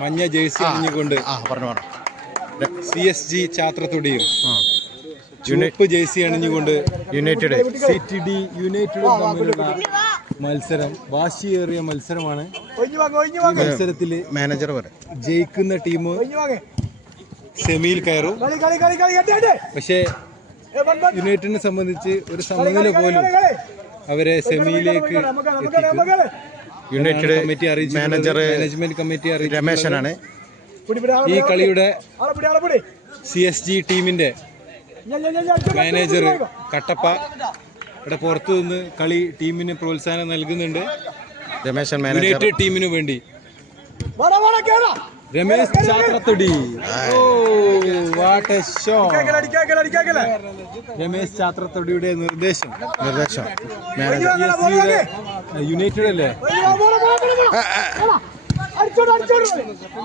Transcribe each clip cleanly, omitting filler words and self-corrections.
മഞ്ഞ jersey അണിഞ്ഞുകൊണ്ട് CSG ചാത്രത്തൊടിയും ചുവപ്പ് jersey അണിഞ്ഞുകൊണ്ട് United CTD യുണൈറ്റഡും തമ്മിലുള്ള മത്സരം വാശിയേറിയ മത്സരമാണ്. ഈ മത്സരത്തിൽ മാനേജർ ജയിക്കുന്ന ടീം സെമിയിൽ കയറും. പക്ഷേ യുണൈറ്റഡിനെ സംബന്ധിച്ച് ഒരു സമനില പോലും അവരെ സെമിയിലേക്ക് യുണൈറ്റഡ് കമ്മിറ്റി അറിയിച്ചു. മാനേജ്മെന്റ് കമ്മിറ്റി അറിയിച്ചു രമേശനാണ്. ഈ കളിയുടെ CSG ടീമിന്റെ മാനേജർ കട്ടപ്പ ഇവിടെ പുറത്തു നിന്ന് കളി ടീമിന് പ്രോത്സാഹനം നൽകുന്നുണ്ട്. യുണൈറ്റഡ് ടീമിനു വേണ്ടി Ramesh Chathrathodi. What a show! Ramesh ചാത്രത്തൊടിയുടെ നിർദ്ദേശം യുണൈറ്റഡ് അല്ലേ?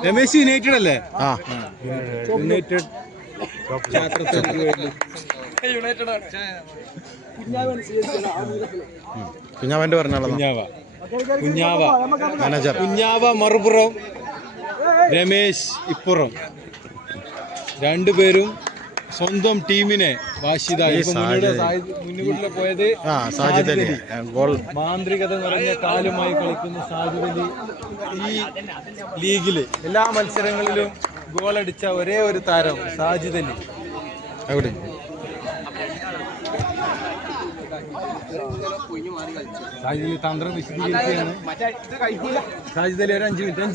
രമേശ് യുണൈറ്റഡ് അല്ലേ? യുണൈറ്റഡ് ചാത്രത്തൊടിക്ക് വേണ്ടി കുഞ്ഞാവ മറുപുറം, രമേശ് ഇപ്പുറം. രണ്ടുപേരും സ്വന്തം ടീമിനെ വാശിതായി മുന്നിൽ പോയത് മാന്ത്രികത നിറഞ്ഞ കാലുമായി കളിക്കുന്ന സാജിദ്. ഈ ലീഗില് എല്ലാ മത്സരങ്ങളിലും ഗോളടിച്ച ഒരേ ഒരു താരം സാജിദ് അലി. അവിടെ സാജിദ് അലി തന്ത്രം വിശദീകരിക്കുകയാണ്. സാജിദ് അലി ഒരു 5 മിനിറ്റ്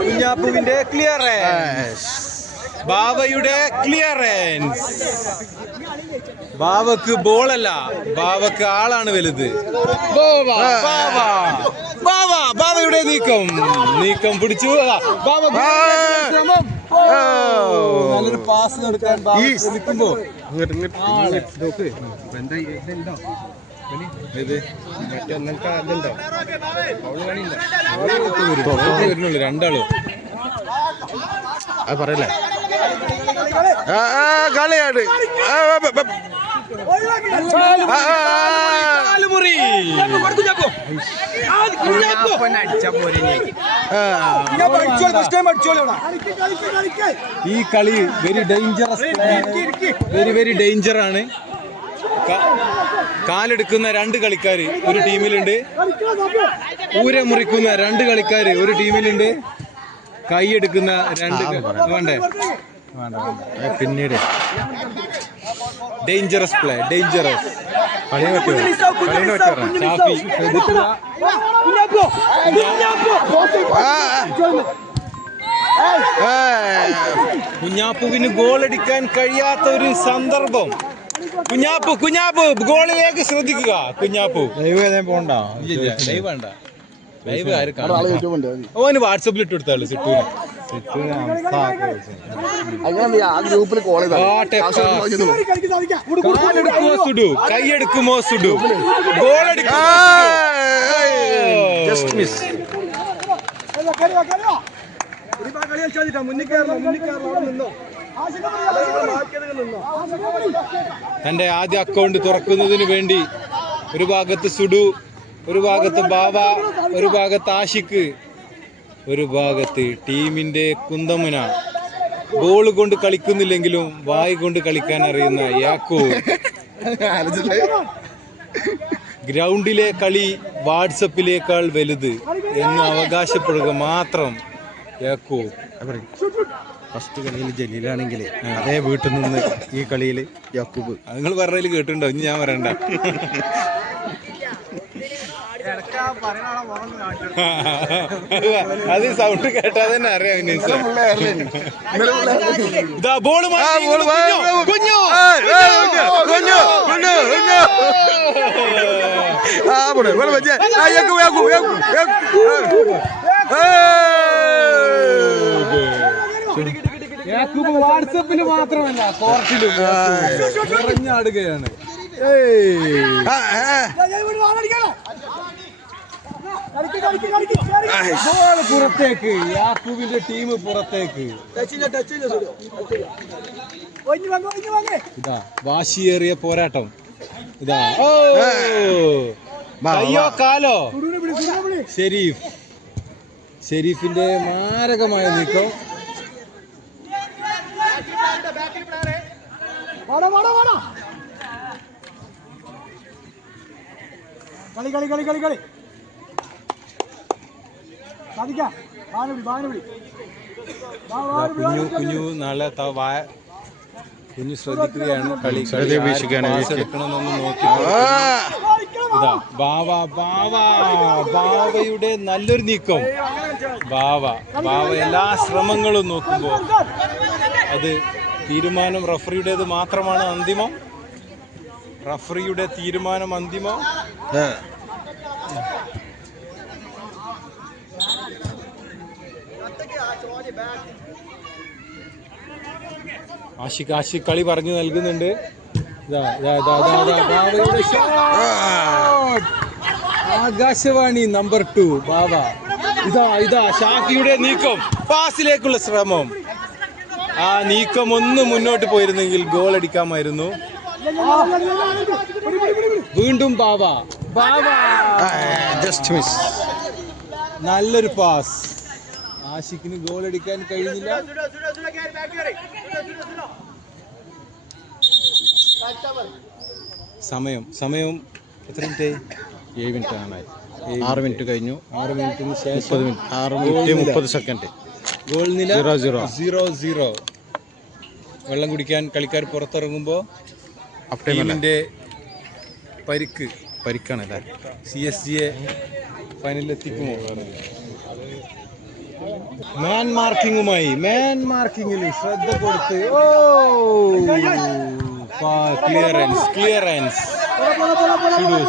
കുഞ്ഞാപ്പുവിന്റെ ക്ലിയറൻസ്, ബാവയുടെ ക്ലിയറൻസ്. ബാവക്ക് ബോളല്ല, ബാവക്ക് ആളാണ് വലുത്. ബാവയുടെ നീക്കം പിടിച്ചു. നല്ലൊരു പാസ് നടക്കാൻ നിൽക്കുമ്പോ രണ്ടാളും അത് പറയല്ലേ കളിയാണ്. ഈ കളി വെരി ഡേഞ്ചറാണ്. കാലെടുക്കുന്ന 2 കളിക്കാര് ഒരു ടീമിലുണ്ട്, ഊര മുറിക്കുന്ന 2 കളിക്കാര് ഒരു ടീമിലുണ്ട്, കൈയെടുക്കുന്ന 2 വേണ്ടേ? പിന്നീട് ഡേഞ്ചറസ് പ്ലേ, ഡേഞ്ചറസ്. കുഞ്ഞാപ്പുവിന് ഗോളടിക്കാൻ കഴിയാത്ത ഒരു സന്ദർഭം. കുഞ്ഞാപ്പു ഗോളിലേക്ക് ശ്രദ്ധിക്കുക. കുഞ്ഞാപ്പു പോണ്ട, ലൈവ് വേണ്ട, ലൈവ് ആര് ഓന് വാട്സപ്പിൽ ഇട്ട് കൊടുത്താള് സിട്ടുവിന്. കാലെടുക്കുമോ സുഡു, കൈയെടുക്കുമോ സുഡു, ഗോളടിക്കുമോ? Just miss. തന്റെ ആദ്യ അക്കൗണ്ട് തുറക്കുന്നതിന് വേണ്ടി ഒരു ഭാഗത്ത് സുഡു, ഒരു ഭാഗത്ത് ബാവ, ഒരു ഭാഗത്ത് ആഷിഖ്, ഒരു ഭാഗത്ത് ടീമിന്റെ കുന്തമുന. ബോൾ കൊണ്ട് കളിക്കുന്നില്ലെങ്കിലും വായ് കൊണ്ട് കളിക്കാൻ അറിയുന്ന യാക്കൂബ്. ഗ്രൗണ്ടിലെ കളി വാട്സപ്പിലേക്കാൾ വലുത് എന്ന് അവകാശപ്പെടുക മാത്രം യാക്കൂബ്. ഫസ്റ്റ് കളിയിൽ ജലീലാണെങ്കിൽ അതേ വീട്ടിൽ നിന്ന് ഈ കളിയിൽ യാക്കൂബ്. നിങ്ങൾ പറഞ്ഞതിൽ കേട്ടിട്ടുണ്ടോ? ഇനി ഞാൻ പറയണ്ട. അത് സൗണ്ട് കേട്ടാ തന്നെ അറിയാം. വാട്സപ്പില് മാത്രമല്ല കോർട്ടിലും നിറഞ്ഞാടുകയാണ്. പുറത്തേക്ക്, യാക്കൂബിന്റെ ടീം പുറത്തേക്ക്. ഇതാ വാശിയേറിയ പോരാട്ടം. ഇതാ കയ്യോ കാലോ? ഷെരീഫിന്റെ മാരകമായ നീക്കം. കുഞ്ഞു നാളെ കുഞ്ഞു ശ്രദ്ധിക്കുകയാണ്. കളി എടുക്കണമെന്നൊന്ന് നോക്കി. ഇതാ ബാവയുടെ നല്ലൊരു നീക്കം. ബാവ എല്ലാ ശ്രമങ്ങളും നോക്കുമ്പോൾ അത് തീരുമാനം റഫറിയുടേത് മാത്രമാണ് അന്തിമം. റഫറിയുടെ തീരുമാനം അന്തിമം. ആഷിഖ് കളി പറഞ്ഞു നൽകുന്നുണ്ട്. ആകാശവാണി നമ്പർ 2 ബാവ. ഇതാ ഷാഫിയുടെ നീക്കം, പാസിലേക്കുള്ള ശ്രമം. ആ നീക്കം ഒന്ന് മുന്നോട്ട് പോയിരുന്നെങ്കിൽ ഗോൾ അടിക്കാമായിരുന്നു. വീണ്ടും ബാവ ജസ്റ്റ് മിസ്. നല്ലൊരു പാസ്. ആഷിഖിന് ഗോൾ അടിക്കാൻ കഴിഞ്ഞില്ല. സമയം എത്ര മിനിറ്റ്? 7 മിനിറ്റ് ആണ്. 6 മിനിറ്റ് കഴിഞ്ഞു. 6 മിനിറ്റിന് ശേഷം 6 മിനിറ്റ് 30 സെക്കൻഡ്. ഗോൾ നില 0-0. വെള്ളം കുടിക്കാൻ കളിക്കാർ പുറത്തിറങ്ങുമ്പോൾ ടീമിന്റെ പരിക്കാണ്. CSGയെ ഫൈനലിൽ എത്തിക്കുമോ? മാൻ മാർക്കിങ്ങിൽ ശ്രദ്ധ കൊടുത്ത് ക്ലിയറൻസ്.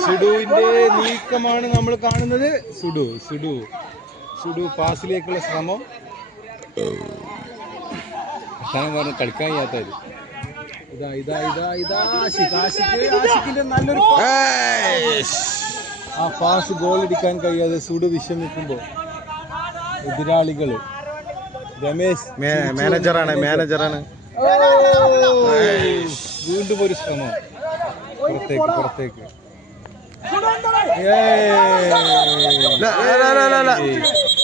സുഡുവിന്റെ നീക്കമാണ് നമ്മൾ കാണുന്നത്. സുഡു പാസിലേക്കുള്ള ശ്രമം. പറഞ്ഞ് കളിക്കാൻ ചെയ്യാത്തത്. ആഷിഖിന്റെ നല്ലൊരു ആ പാസ് ഗോൾ അടിക്കാൻ കഴിയാതെ സുഡു വിഷമിക്കുമ്പോ എതിരാളികള് രമേശ് മാനേജറാണ്. വീണ്ടും ഒരു ശ്രമം പുറത്തേക്ക്.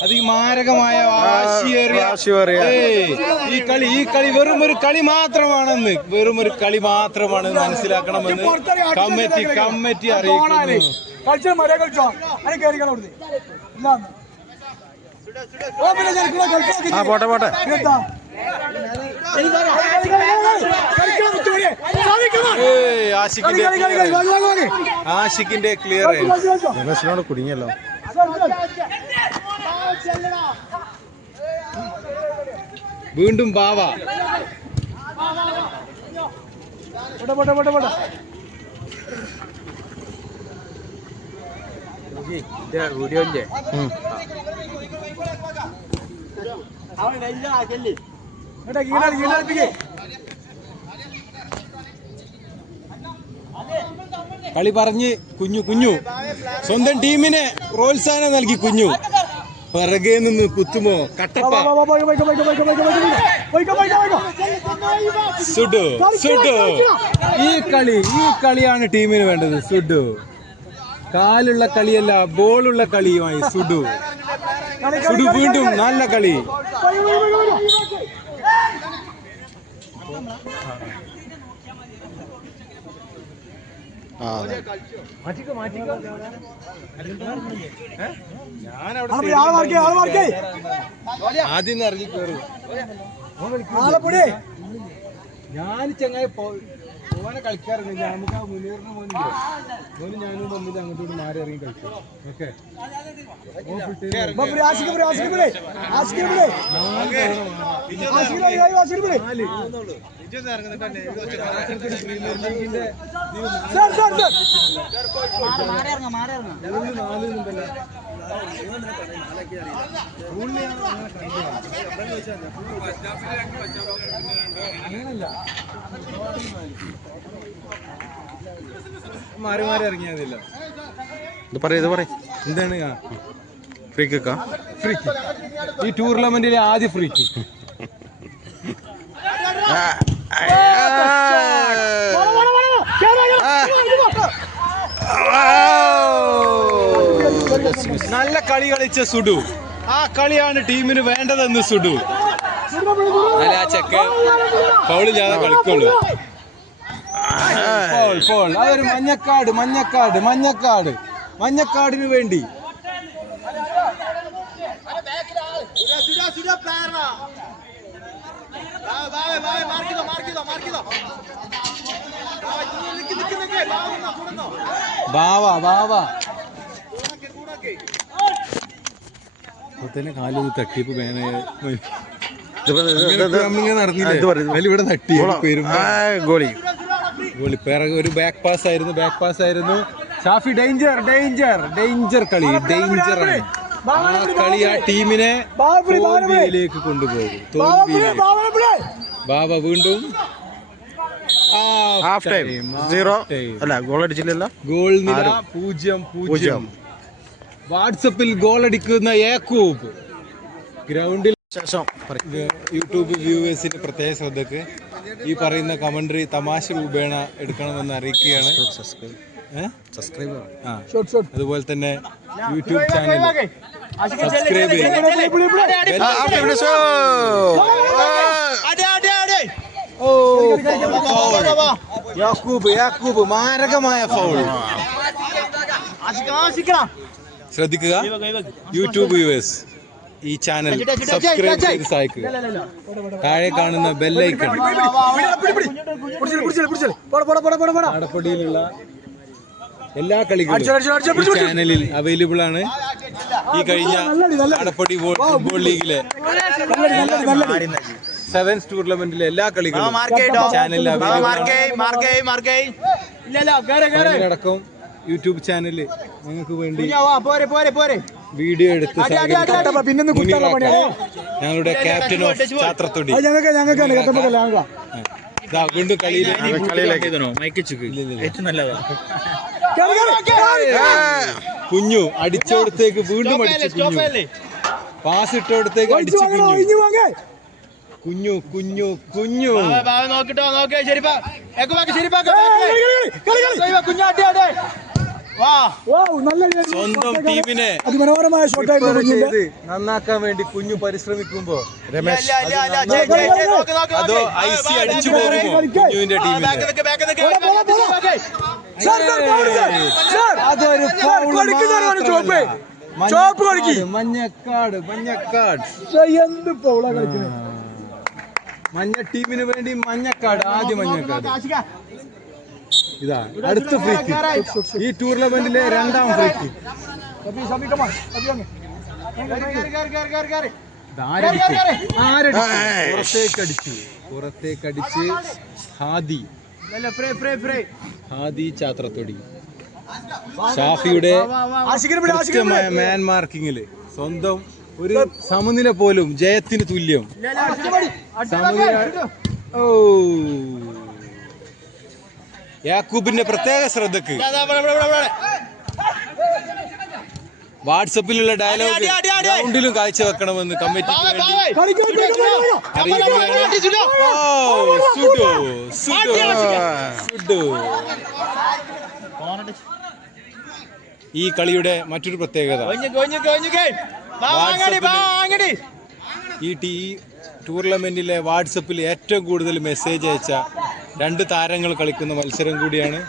അതിമാരകമായ ഈ കളി വെറും ഒരു കളി മാത്രമാണെന്ന് മനസ്സിലാക്കണമെന്ന് കമ്മിറ്റി അറിയിക്കുന്നു. പോട്ടെ ആഷിഖിന്റെ ക്ലിയർ കുടുങ്ങിയല്ലോ. വീണ്ടും ബാവ. വീഡിയോന്റെ കളി പറഞ്ഞ് കുഞ്ഞു സ്വന്തം ടീമിനെ പ്രോത്സാഹനം നൽകി. കുഞ്ഞു പിറകെ നിന്ന് കുത്തുമോ? കട്ടപ്പ. സുഡു ഈ കളിയാണ് ടീമിന് വേണ്ടത്. സുഡു കാലുള്ള കളിയല്ല, ബോളുള്ള കളിയുമായി സുഡു വീണ്ടും നല്ല കളി. ആദ്യം ഇറങ്ങി കയറും. ഞാൻ ചങ്ങായി പോവാനെ കളിക്കാറുണ്ട്. നമുക്ക് ആ മുന്നേറിന് മോനും ഞാനും തമ്മിൽ അങ്ങോട്ട് മാറി ഇറങ്ങി കളിക്കും. ഓക്കെ മാറി ഇറങ്ങിയതില്ല. ഇത് പറ എന്താണ് ഫ്രീ കിക്കാ? ഫ്രീ കിക്ക് ഈ ടൂർണമെന്റിലെ ആദ്യ ഫ്രീ കിക്ക്. നല്ല കളി കളിച്ച സുഡു. ആ കളിയാണ് ടീമിന് വേണ്ടതെന്ന് സുഡു. അല്ല ആ ചെക്ക ഫൗളില്ലാതെ കളിക്കുള്ളൂ. അതൊരു മഞ്ഞക്കാടിന് വേണ്ടി. കാലൊന്ന് തട്ടിയപ്പോ ഇവിടെ തട്ടി ഗോളി പിറകെ ഒരു ബാക്ക് പാസ് ആയിരുന്നു. ഷാഫി ഡേഞ്ചർ കളി, ഡേഞ്ചറാണ്. ആ കളി ആ ടീമിനെ തോൽവിയിലേക്ക് കൊണ്ടുപോകും. ബാബ വീണ്ടും ഗോൾ നില 0-0. വാട്സപ്പിൽ ഗോൾ അടിക്കുന്ന യാക്കൂബ് ഗ്രൗണ്ടിൽ. യൂട്യൂബ് വ്യൂവേഴ്സിന്റെ പ്രത്യേക ശ്രദ്ധക്ക് ഈ പറയുന്ന കമന്ററി തമാശ രൂപേണ എടുക്കണമെന്ന് അറിയിക്കുകയാണ്. അതുപോലെ തന്നെ യൂട്യൂബ് ചാനൽ സബ്സ്ക്രൈബ് യാക്കൂബ് മാരകമായ ഫൗൾ. ശ്രദ്ധിക്കുക യൂട്യൂബ് വ്യൂവേഴ്സ്, ഈ ചാനൽ സബ്സ്ക്രൈബ് ചെയ്ത് സഹായിക്കുക. താഴെ കാണുന്ന ബെല്ലൈക്കൺ നടപ്പടിയിലുള്ള എല്ലാ കളികളും ചാനലിൽ അവൈലബിൾ ആണ്. ഈ കഴിഞ്ഞ നടപ്പടി ഫുട്ബോൾ ലീഗിലെ സെവൻസ് ടൂർണമെന്റിലെ എല്ലാ കളികളും ചാനലിൽ അവൈലബിൾ. യൂട്യൂബ് ചാനല് നിങ്ങൾക്ക് വേണ്ടി വീഡിയോ എടുത്ത് ഞങ്ങളുടെ ക്യാപ്റ്റൻ ഓഫ് ചാത്രത്തൊടി വീണ്ടും കുഞ്ഞു അടിച്ചോടത്തേക്ക് വീണ്ടും അടിച്ചു. കുഞ്ഞു പാസ് ഇട്ടോടത്തേക്ക് അടിച്ചു. കുഞ്ഞു സ്വന്തം ടീമിനെ നന്നാക്കാൻ വേണ്ടി കുഞ്ഞു പരിശ്രമിക്കുമ്പോ രമേശ് അതോ ഐസി അടിച്ചു പോകുമോ കുഞ്ഞുവിന്റെ ടീമിനെ? അതൊരു മഞ്ഞക്കാട് എന്ത് പൗളാ കളിക്കുന്നത്. മഞ്ഞ ടീമിന് വേണ്ടി മഞ്ഞക്കാട്, ആദ്യം മഞ്ഞക്കാട്. ഇതാ അടുത്ത ഫ്രീ കിക്ക്, ഈ ടൂർണമെന്റിലെ രണ്ടാം ഫ്രീ കിക്ക്. പുറത്തേക്കടിച്ച് ഹാദി ചാത്രത്തൊടി. ഷാഫിയുടെ മാൻ മാർക്കിങ്ങില് സ്വന്തം ഒരു സമനില പോലും ജയത്തിന് തുല്യം. യാക്കൂബിന്റെ പ്രത്യേക ശ്രദ്ധക്ക് വാട്സപ്പിലുള്ള ഡയലോഗ് ഗ്രൗണ്ടിലും കാഴ്ചവെക്കണമെന്ന് കമ്മിറ്റി ഈ കളിയുടെ മറ്റൊരു പ്രത്യേകത, ഈ ടൂർണമെന്റിലെ വാട്സപ്പിൽ ഏറ്റവും കൂടുതൽ മെസ്സേജ് അയച്ച രണ്ട് താരങ്ങൾ കളിക്കുന്ന മത്സരം കൂടിയാണ്.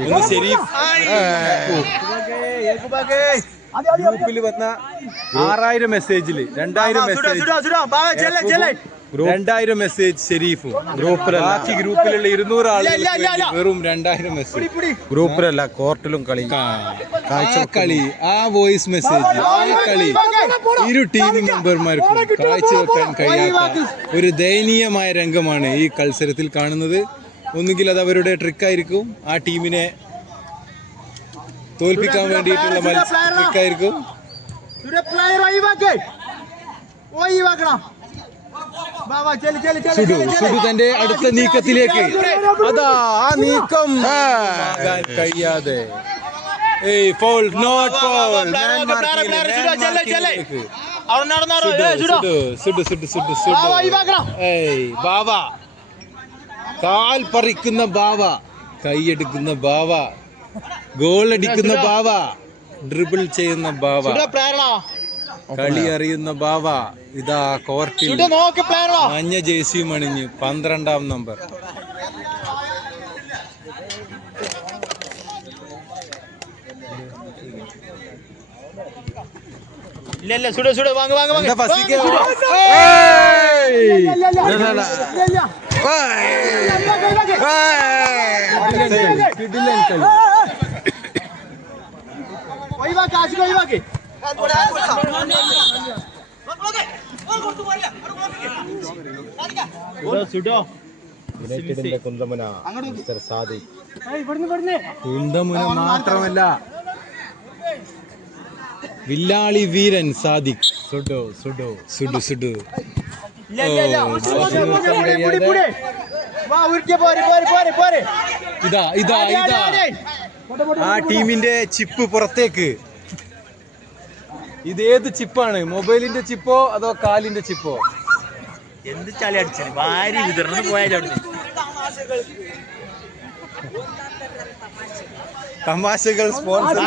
ഒന്ന് ഷെരീഫ്, ഗ്രൂപ്പിൽ വന്ന 6000 മെസ്സേജിൽ 2000 മെസ്സേജ് ഷെരീഫും, ബാക്കി ഗ്രൂപ്പിലുള്ള 200 ആളുകൾ വെറും 2000 മെസ്സേജ്. ഗ്രൂപ്പിലല്ല, കോർട്ടിലും കളി. ആ വോയിസ് മെസ്സേജ്, ആ കളി ഇരു ടീം മെമ്പർമാർക്കും കാഴ്ചവെക്കാൻ കഴിയാത്ത ഒരു ദയനീയമായ രംഗമാണ് ഈ മത്സരത്തിൽ കാണുന്നത്. ഒന്നുകിൽ അത് അവരുടെ ട്രിക്കായിരിക്കും, ആ ടീമിനെ തോൽപ്പിക്കാൻ വേണ്ടിയിട്ടുള്ള ട്രിക്കായിരിക്കും. സുഡു തന്റെ അടുത്ത നീക്കത്തിലേക്ക്, അതാ ആ നീക്കം കഴിയാതെ. ബാവ കാൽ പറിക്കുന്ന ബാവ, കൈയെടുക്കുന്ന ബാവ, ഗോൾ അടിക്കുന്ന ബാവ, ഡ്രിബിൾ ചെയ്യുന്ന ബാവ, കളി അറിയുന്ന ബാവ ഇതാ കോർട്ടിൽ മഞ്ഞ ജേഴ്സിയും അണിഞ്ഞ് 12ാം നമ്പർ. കുന്തമുന മാത്രമല്ല വില്ലാളി വീരൻ സാദിഖ്. സുഡു സുഡു സുഡു സുഡു ഇതാ ഇതാ ഇതാ ആ ടീമിന്റെ ചിപ്പ് പുറത്തേക്ക്. ഇതേത് ചിപ്പാണ്? മൊബൈലിന്റെ ചിപ്പോ അതോ കാലിന്റെ ചിപ്പോ? എന്ത് ചളി അടിച്ചാൽ ഭാര്യ വിതരണം പോയാൽ തമാശകൾ സ്പോൺസർ.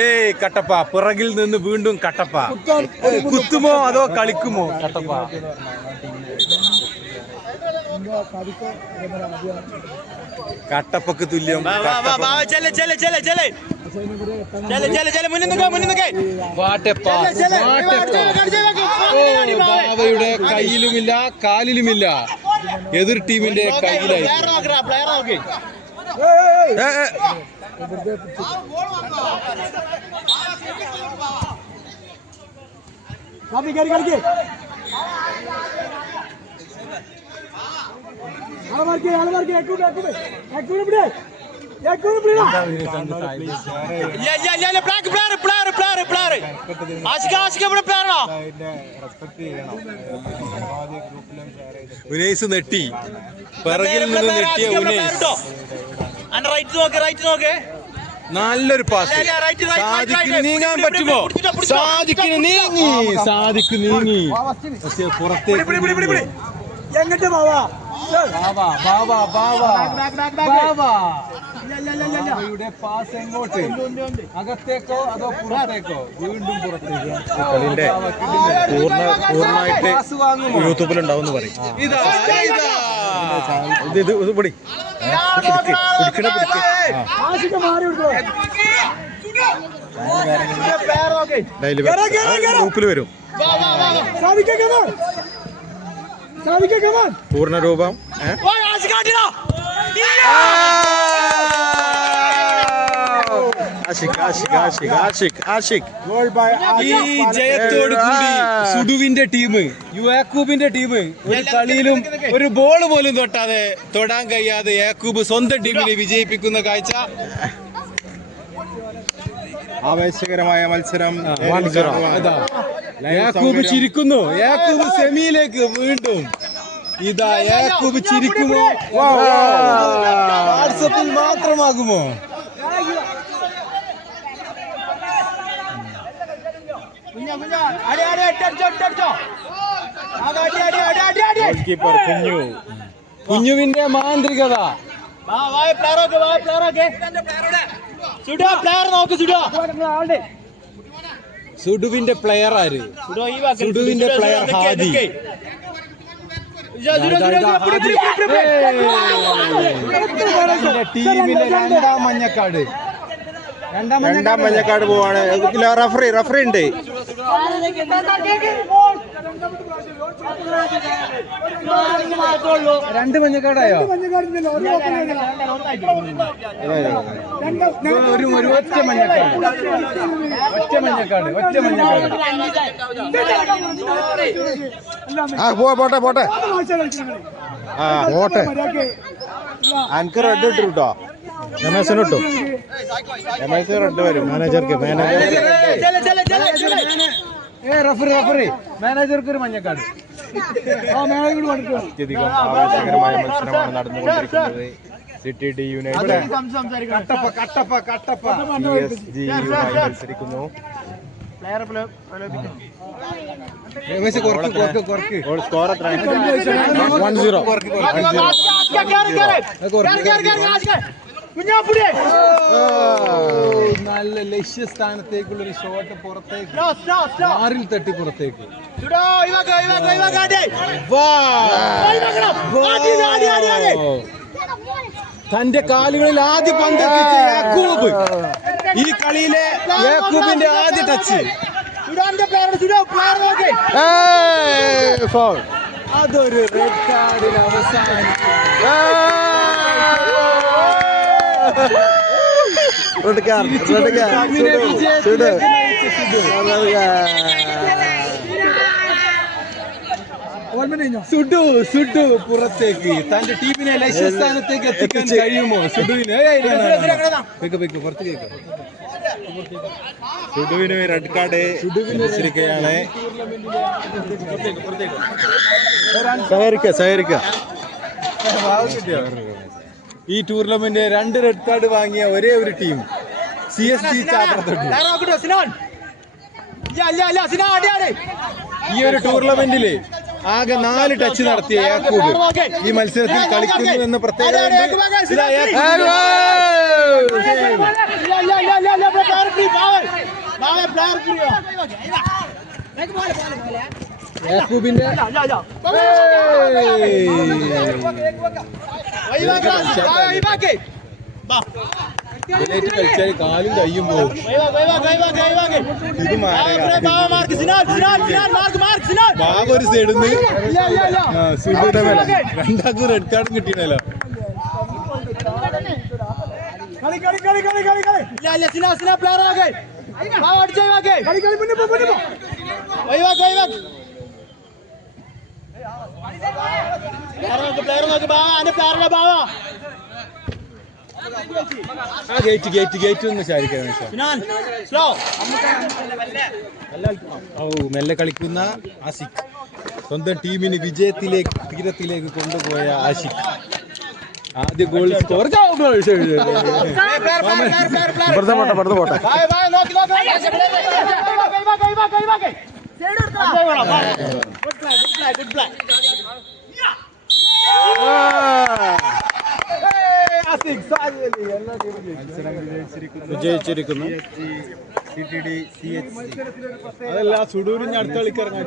ഏയ് കട്ടപ്പ, പിറകിൽ നിന്ന് വീണ്ടും കട്ടപ്പ. കുത്തുമോ അതോ കളിക്കുമോ കട്ടപ്പ? കട്ടപ്പക്ക് തുല്യം. ബാവയുടെ കയ്യിലുമില്ല കാലിലുമില്ല, എതിർ ടീമിന്റെ കയ്യിലായി. ഉനൈസ് നെട്ടി, പിറകിൽ നിന്ന് നെട്ടിയ ഉനൈസ്. നല്ലൊരു പാസ്. സാദിഖിന് നീങ്ങാൻ പറ്റുമോ? സാദിഖിന് നീങ്ങി, സാദിഖ് നീങ്ങി, പക്ഷേ പുറത്തേക്ക്. ബാവയുടെ പാസ് എങ്ങോട്ട്? അകത്തേക്കോ അതോ പുറത്തേക്കോ? വീണ്ടും പുറത്തേക്ക്. കളിന്റെ പൂർണ്ണമായിട്ട് യൂട്യൂബിലുണ്ടാവും പറയും. ഇതാ ഇതാ ഇത് പൊടി ഗ്രൂപ്പിൽ വരും. പൂർണ്ണരൂപം. ഈ ജയത്തോട് കൂടി സുഡുവിന്റെ ടീം, യാക്കൂബിന്റെ ടീം ഒരു കളിയിലും ഒരു ബോൾ പോലും തൊടാൻ കഴിയാതെ യാക്കൂബ് സ്വന്തം ടീമിനെ വിജയിപ്പിക്കുന്ന കാഴ്ച. ആവേശകരമായ മത്സരം. യാക്കൂബ് ചിരിക്കുന്നു. യാക്കൂബ് സെമിയിലേക്ക് വീണ്ടും. ഇതാ യാക്കൂബ് ചിരിക്കുമോ? വാട്സപ്പിൽ മാത്രമാകുമോ? കുഞ്ഞുവിന്റെ മാന്ത്രികത. സുഡുവിന്റെ പ്ലെയർ ആര്? സുഡുവിന്റെ പ്ലെയർ ഹാദി. ടീമിലെ രണ്ടാം മഞ്ഞക്കാട് പോവാണ്. റഫറി ഉണ്ട്. രണ്ട് മഞ്ഞക്കാടായോ? ഒരു ഒറ്റ മഞ്ഞക്കാട്. പോട്ടെ പോട്ടെ പോട്ടെ. എനിക്ക് റെഡ് ഇട്ടു കേട്ടോ. രമേശന് ഇട്ടു. രമേശ് റെഡ് വരും. മാനേജർക്ക് റഫറി മാനേജർക്ക് ഒരു മഞ്ഞക്കാട്. അത്യധികം ആവേശകരമായ മത്സരമാണ് നടന്നുകൊണ്ടിരിക്കുന്നത്. City D United Kattappa PSG മത്സരിക്കുന്നു. രമേശ് കുറക്ക് സ്കോർ എത്ര 1-0 നല്ല ലക്ഷ്യസ്ഥാനത്തേക്കുള്ള ഒരു ഷോട്ട് പുറത്തേക്ക് ആറിൽ തട്ടി പുറത്തേക്ക് തന്റെ കാലുകളിൽ ആദ്യ പന്തെത്തിച്ച യാക്കൂബ്. ഈ കളിയിലെ യാക്കൂബിന്റെ ആദ്യ ടച്ച് അതൊരു റെഡ് കാർഡിന് അവസാനം. സുഡു പുറത്തേക്ക് തന്റെ ടീമിനെ ലക്ഷ്യസ്ഥാനത്തേക്ക് എത്തിക്കാൻ കഴിയുമോ സുഡുവിന്? പുറത്തേക്ക് സുഡുവിന് റെഡ് കാർഡ് വെച്ചിരിക്കുകയാണ്. സഹകരിക്കുക. ഈ ടൂർണമെന്റ് 2 റെഡ് കാർഡ് വാങ്ങിയ ഒരേ ഒരു ടീം CSG ചാത്രത്തൊട്ടി. ഈ ഒരു ടൂർണമെന്റില് ആകെ 4 ടച്ച് നടത്തിയ യാക്കൂബ് ഈ മത്സരത്തിൽ കളിക്കുന്നു എന്ന പ്രത്യേകത. യാക്കൂബിന്റെ കളിച്ചാൽ കാലും കയ്യും പോകും. ഇത് ബാബ ഒരു സൈഡിൽ നിന്ന് രണ്ടാക്കും റെഡ് കാർഡും കിട്ടിയല്ലോ. ഗേറ്റ് ഒന്ന് ശാരിക്കാൻ മെല്ലെ കളിക്കുന്ന ആസിഖ്. സ്വന്തം ടീമിന് വിജയത്തിലേക്ക് തീരത്തിലേക്ക് കൊണ്ടുപോയ ആഷിഖ്. ആദ്യ ഗോൾ സ്കോർ വിജയിച്ചിരിക്കുന്നു. അതല്ല സുഡൂരിന് അടുത്ത കളിക്കാരൻ